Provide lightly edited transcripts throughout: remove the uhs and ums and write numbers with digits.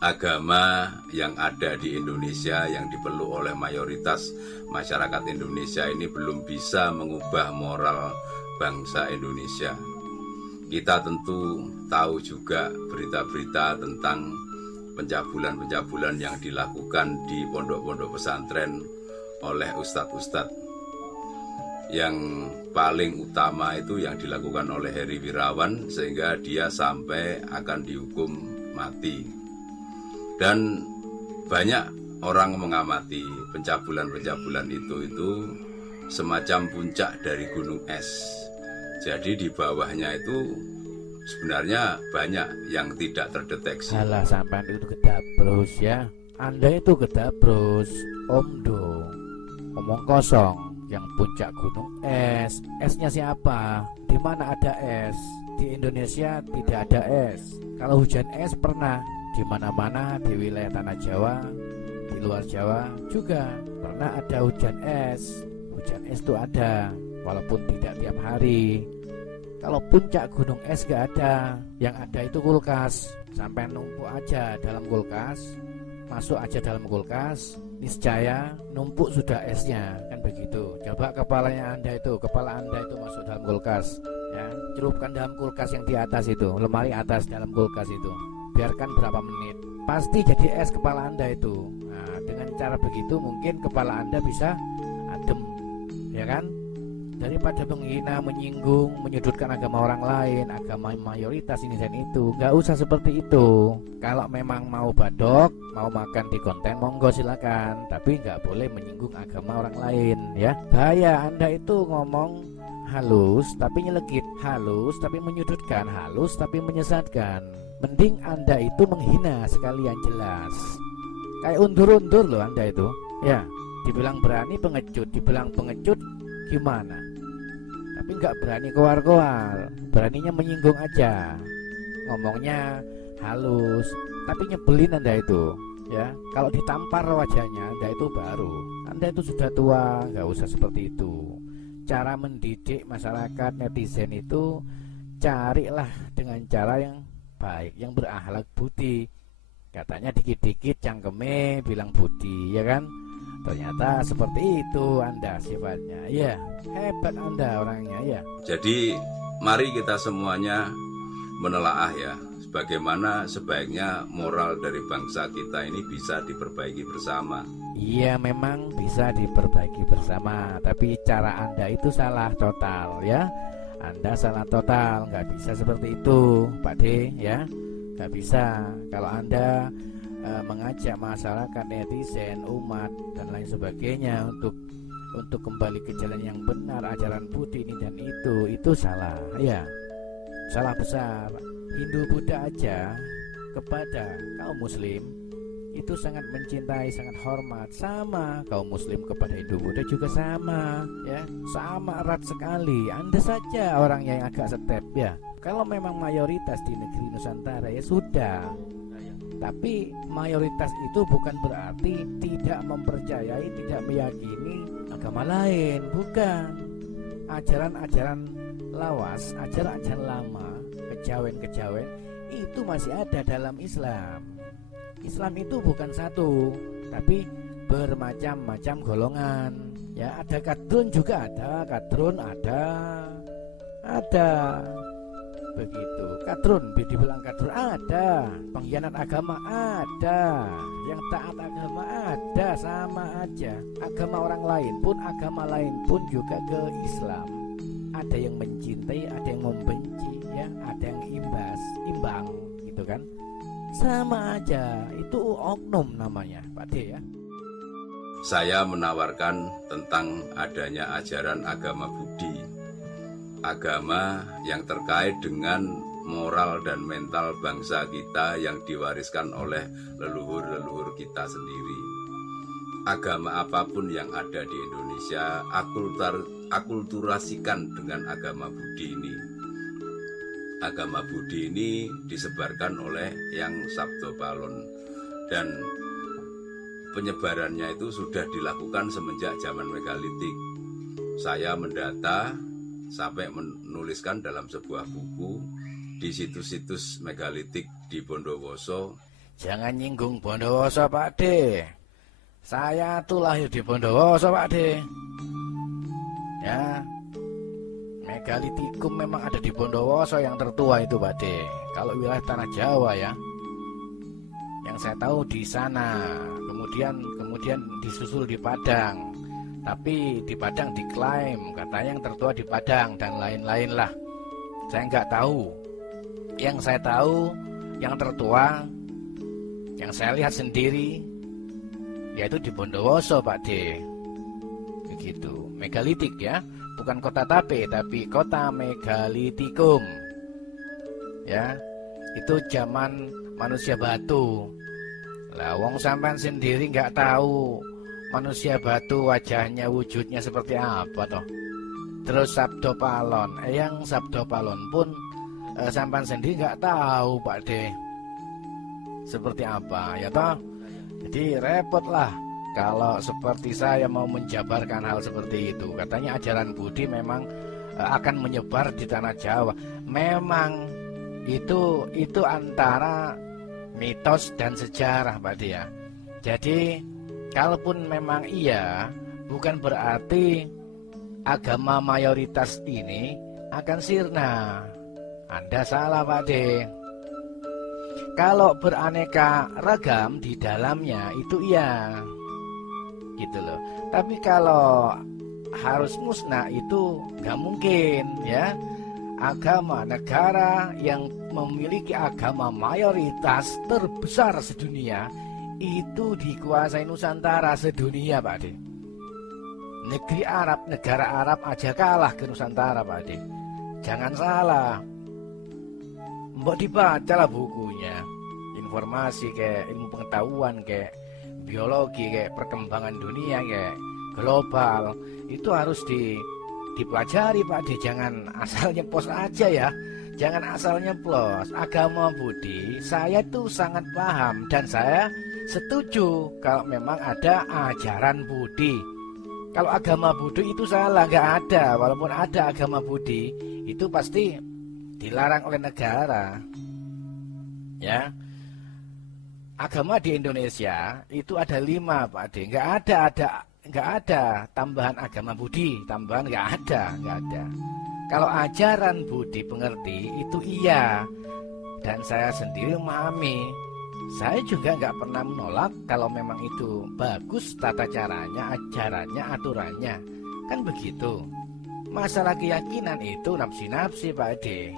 agama yang ada di Indonesia yang dipeluk oleh mayoritas masyarakat Indonesia ini belum bisa mengubah moral bangsa Indonesia. Kita tentu tahu juga berita-berita tentang pencabulan-pencabulan yang dilakukan di pondok-pondok pesantren oleh ustadz-ustadz. Yang paling utama itu yang dilakukan oleh Heri Wirawan, sehingga dia sampai akan dihukum mati. Dan banyak orang mengamati pencabulan-pencabulan itu semacam puncak dari gunung es. Jadi di bawahnya itu sebenarnya banyak yang tidak terdeteksi. Alah, sampai itu gedabros ya. Anda itu gedabros, omdo, omong kosong. Yang puncak gunung es, esnya siapa? Di mana ada es? Di Indonesia tidak ada es. Kalau hujan es pernah di mana-mana, di wilayah tanah Jawa, di luar Jawa juga pernah ada hujan es. Hujan es itu ada, walaupun tidak tiap hari. Kalau puncak gunung es gak ada, yang ada itu kulkas. Sampai numpuk aja dalam kulkas, masuk aja dalam kulkas, niscaya numpuk sudah esnya, kan begitu. Coba kepala anda itu masuk dalam kulkas, ya, celupkan dalam kulkas yang di atas itu, lemari atas dalam kulkas itu, biarkan berapa menit, pasti jadi es kepala anda itu. Nah, dengan cara begitu mungkin kepala anda bisa adem, ya kan? Daripada menghina, menyinggung, menyudutkan agama orang lain, agama mayoritas ini dan itu, nggak usah seperti itu. Kalau memang mau badok, mau makan di konten, monggo silakan, tapi nggak boleh menyinggung agama orang lain, ya. Bahaya anda itu ngomong halus tapi nyelekit, halus tapi menyudutkan, halus tapi menyesatkan. Mending anda itu menghina sekalian jelas. Kayak undur-undur loh anda itu, ya. Dibilang berani pengecut, dibilang pengecut gimana? Tapi nggak berani koar-koar, beraninya menyinggung aja, ngomongnya halus, tapi nyebelin anda itu, ya. Kalau ditampar wajahnya anda itu baru, anda itu sudah tua, nggak usah seperti itu. Cara mendidik masyarakat netizen itu carilah dengan cara yang baik, yang berakhlak budi. Katanya dikit-dikit cangkeme bilang budi, ya kan? Ternyata seperti itu anda sifatnya, ya. Hebat anda orangnya, ya. Jadi mari kita semuanya menelaah ya, bagaimana sebaiknya moral dari bangsa kita ini bisa diperbaiki bersama. Iya, memang bisa diperbaiki bersama, tapi cara anda itu salah total, ya. Anda salah total, nggak bisa seperti itu Pak D, ya. Nggak bisa. Kalau anda mengajak masyarakat, netizen, umat dan lain sebagainya untuk kembali ke jalan yang benar, ajaran budi ini dan itu salah, ya, salah besar. Hindu Buddha aja kepada kaum muslim itu sangat mencintai, sangat hormat, sama kaum muslim kepada Hindu Buddha juga sama, ya, sama erat sekali. Anda saja orang yang agak step, ya. Kalau memang mayoritas di negeri Nusantara ya sudah. Tapi mayoritas itu bukan berarti tidak mempercayai, tidak meyakini agama lain, bukan. Ajaran-ajaran lawas, ajaran-ajaran lama, kejawen-kejawen itu masih ada dalam Islam. Islam itu bukan satu, tapi bermacam-macam golongan. Ya, ada kadrun juga ada, kadrun ada. Begitu, kadrun, dibilang kadrun ada, pengkhianat agama ada, yang taat agama ada, sama aja. Agama orang lain pun juga ke Islam. Ada yang mencintai, ada yang membenci, ya, ada yang imbang, gitu kan? Sama aja, itu oknum namanya, Pak D, ya. Saya menawarkan tentang adanya ajaran agama Budi, agama yang terkait dengan moral dan mental bangsa kita yang diwariskan oleh leluhur-leluhur kita sendiri. Agama apapun yang ada di Indonesia, akulturasikan dengan agama Budi ini. Agama Budi ini disebarkan oleh Yang Sabdo Palon, dan penyebarannya itu sudah dilakukan semenjak zaman megalitik. Saya mendata sampai menuliskan dalam sebuah buku di situs-situs megalitik di Bondowoso Jangan nyinggung Bondowoso Pak De. Saya tuh lahir di Bondowoso Pak De. Ya, megalitikum memang ada di Bondowoso yang tertua itu Pak De. Kalau wilayah tanah Jawa ya, yang saya tahu di sana. Kemudian disusul di Padang. Tapi di Padang diklaim katanya yang tertua di Padang dan lain-lain lah. Saya nggak tahu. Yang saya tahu yang tertua, yang saya lihat sendiri, yaitu di Bondowoso Pak De. Begitu, megalitik ya, bukan kota Tape, tapi kota megalitikum. Ya, itu zaman manusia batu. Lah, wong sampean sendiri nggak tahu manusia batu wajahnya, wujudnya seperti apa toh. Terus Sabdo Palon, yang Sabdo Palon pun sampean sendiri nggak tahu Pak De seperti apa ya toh. Jadi repot lah kalau seperti saya mau menjabarkan hal seperti itu. Katanya ajaran Budi memang akan menyebar di tanah Jawa. Memang itu antara mitos dan sejarah Pak De ya. Jadi kalaupun memang iya, bukan berarti agama mayoritas ini akan sirna. Anda salah Pak De. Kalau beraneka ragam di dalamnya itu iya, gitu loh. Tapi kalau harus musnah itu nggak mungkin ya. Agama negara yang memiliki agama mayoritas terbesar sedunia itu dikuasai Nusantara sedunia Pak De. Negeri Arab, negara Arab aja kalah ke Nusantara Pak De. Jangan salah. Mbok dibacalah bukunya. Informasi kayak ilmu pengetahuan, kayak biologi, kayak perkembangan dunia, kayak global. Itu harus dipelajari Pak De. Jangan asal nyeplos aja ya. Jangan asal nyeplos. Agama Budi saya tuh sangat paham dan saya setuju kalau memang ada ajaran Budi. Kalau agama Budi itu salah, nggak ada. Walaupun ada agama Budi, itu pasti dilarang oleh negara. Ya, agama di Indonesia itu ada 5 Pak De. Nggak ada tambahan agama Budi, tambahan nggak ada. Kalau ajaran Budi pengerti itu iya, dan saya sendiri memahami. Saya juga nggak pernah menolak kalau memang itu bagus tata caranya, ajarannya, aturannya. Kan begitu. Masalah keyakinan itu nafsi-nafsi Pak De.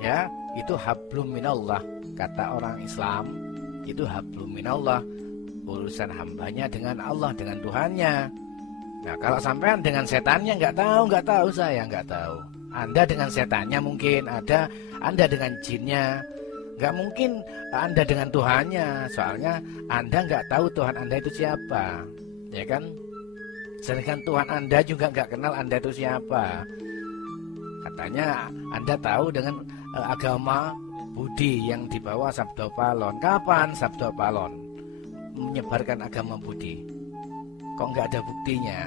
Ya, itu hablum minallah. Kata orang Islam, itu hablum minallah. Urusan hambanya dengan Allah, dengan Tuhannya. Nah, kalau sampean dengan setannya nggak tahu saya nggak tahu. Anda dengan setannya mungkin ada, Anda dengan jinnya. Nggak mungkin Anda dengan Tuhannya, soalnya Anda nggak tahu Tuhan Anda itu siapa, ya kan? Sedangkan Tuhan Anda juga nggak kenal Anda itu siapa. Katanya Anda tahu dengan agama Budi yang dibawa Sabdo Palon. Kapan Sabdo Palon menyebarkan agama Budi? Kok nggak ada buktinya?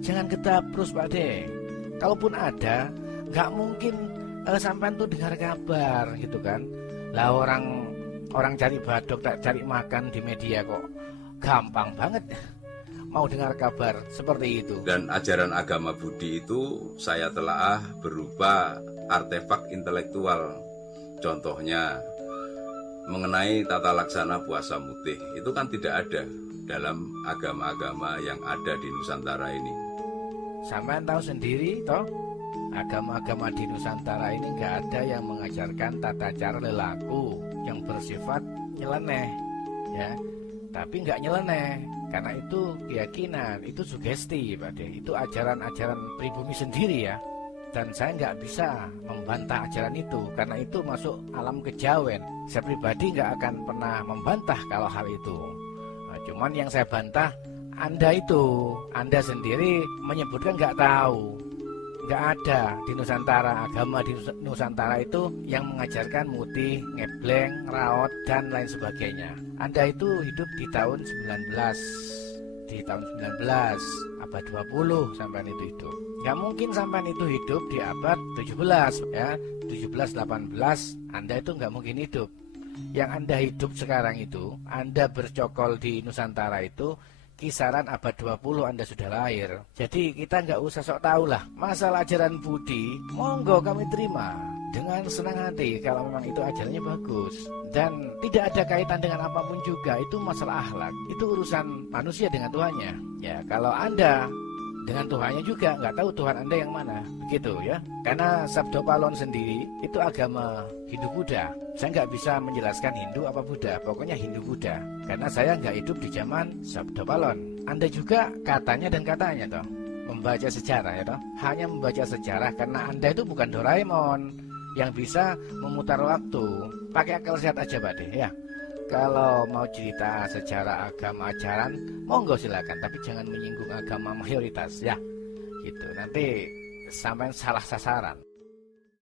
Jangan kedabrus Pak De. Kalaupun ada, nggak mungkin sampean tuh dengar kabar gitu kan. Lah orang cari badok tak cari makan di media kok gampang banget mau dengar kabar seperti itu. Dan ajaran agama Budi itu saya telaah berupa artefak intelektual. Contohnya mengenai tata laksana puasa mutih, itu kan tidak ada dalam agama-agama yang ada di Nusantara ini. Sampean tahu sendiri toh, agama-agama di Nusantara ini nggak ada yang mengajarkan tata cara lelaku yang bersifat nyeleneh, ya. Tapi nggak nyeleneh, karena itu keyakinan, itu sugesti, Pak De. Itu ajaran-ajaran pribumi sendiri ya. Dan saya nggak bisa membantah ajaran itu, karena itu masuk alam kejawen. Saya pribadi nggak akan pernah membantah kalau hal itu. Nah, cuman yang saya bantah, Anda sendiri menyebutkan nggak tahu. Nggak ada di Nusantara, agama di Nusantara itu yang mengajarkan mutih, ngebleng, raot, dan lain sebagainya. Anda itu hidup di tahun 19, abad 20 sampai itu hidup. Nggak mungkin sampai itu hidup di abad 17 ya, 17-18 Anda itu nggak mungkin hidup. yang Anda hidup sekarang itu, Anda bercokol di Nusantara itu kisaran abad 20 Anda sudah lahir. Jadi kita nggak usah sok tahu lah. Masalah ajaran Budi, monggo kami terima dengan senang hati kalau memang itu ajarannya bagus. Dan tidak ada kaitan dengan apapun juga, itu masalah akhlak. Itu urusan manusia dengan Tuhannya. Ya, kalau Anda dengan Tuhannya juga nggak tahu Tuhan Anda yang mana, begitu ya. Karena Sabdo Palon sendiri itu agama Hindu-Buddha. Saya nggak bisa menjelaskan Hindu apa Buddha, pokoknya Hindu-Buddha. Karena saya nggak hidup di zaman Sabdo Palon. Anda juga katanya dan katanya toh membaca sejarah ya toh, hanya membaca sejarah karena Anda itu bukan Doraemon yang bisa memutar waktu. Pakai akal sehat aja Pak De ya. Kalau mau cerita sejarah agama ajaran, monggo silakan, tapi jangan menyinggung agama mayoritas ya. Gitu. Nanti sampai salah sasaran.